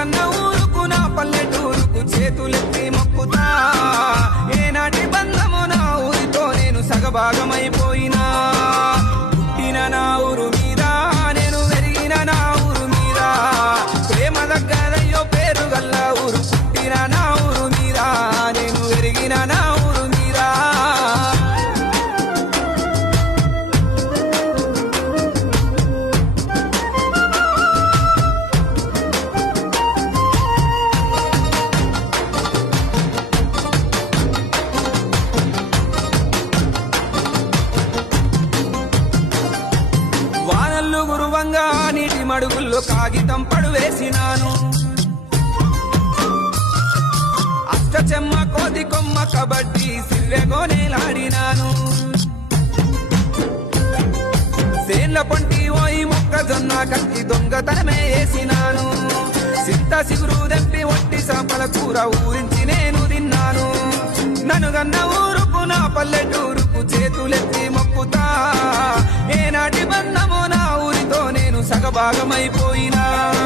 ననుగన్న ఊరుకు నా పల్లెటూరుకు చేతులెత్తి మొక్కుతా ఏనాటి బంధము నా ఊరితో నేను సగభాగమైపోయినా పుట్టిన నా ఊరు మీద నేను పెరిగిన నా ఊరు మీద ప్రేమ దగ్గరయ్యో పేరు గల్ల ఊరు పుట్టిన నా ఊరు మీద నేను పెరిగిన నా ఊరు మీద వానల్లు గురువంగా నీటి మడుగుల్లో కాగితం పడువేసినాను అష్టచెమ్మ కోతి కొమ్మ కబడ్డీ సిర్రెగోనేలాడినాను సేన్ల పొంటి ఓయి మొక్కజొన్న కట్టి దొంగతనమే వేసినాను సింత సిగురు దెంపి ఒట్టి చేపల కూర ఊరించి నేను తిన్నాను ననుగన్న ఊరుకు నా పల్లెటూరుకు చేతులెత్తి మొక్కుతా ఏనాటి బంధము నా ఊరితో నేను సగభాగమైపోయినా